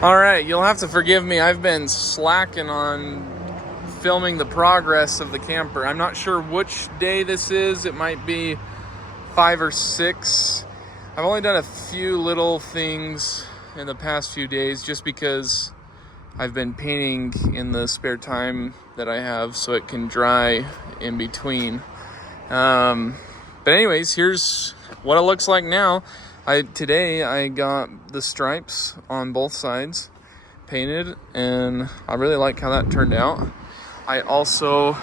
All right, you'll have to forgive me. I've been slacking on filming the progress of the camper. I'm not sure which day this is. It might be 5 or 6. I've only done a few little things in the past few days just because I've been painting in the spare time that I have so it can dry in between. But anyways, here's what it looks like now. Today I got the stripes on both sides painted, and I really like how that turned out. I also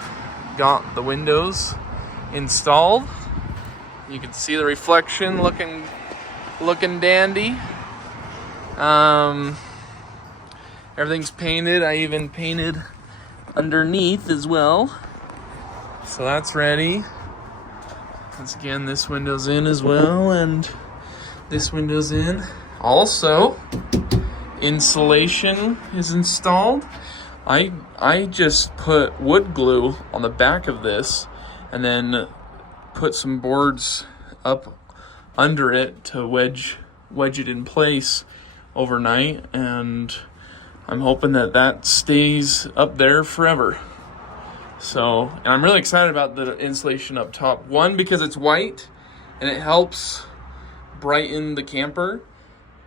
got the windows installed. You can see the reflection looking dandy. Everything's painted. I even painted underneath as well. So that's ready. Once again, this window's in as well, and this window's in. Also, insulation is installed. I just put wood glue on the back of this and then put some boards up under it to wedge it in place overnight, and I'm hoping that stays up there forever. So, and I'm really excited about the insulation up top. One, because it's white and it helps brighten the camper,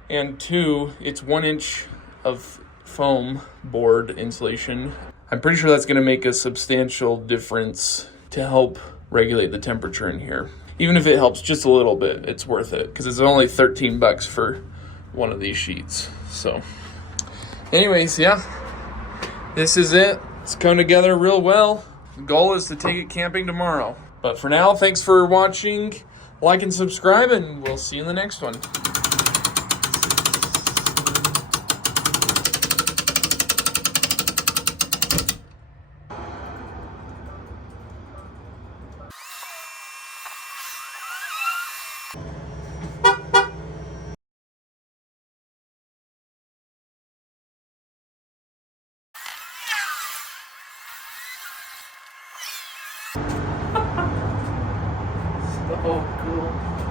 and 2, it's 1 inch of foam board insulation. I'm pretty sure that's going to make a substantial difference to help regulate the temperature in here. Even if it helps just a little bit, it's worth it because it's only $13 for one of these sheets. So anyways, yeah, this is it. It's come together real well. The goal is to take it camping tomorrow. But for now, thanks for watching. Like and subscribe, and we'll see you in the next one. So cool.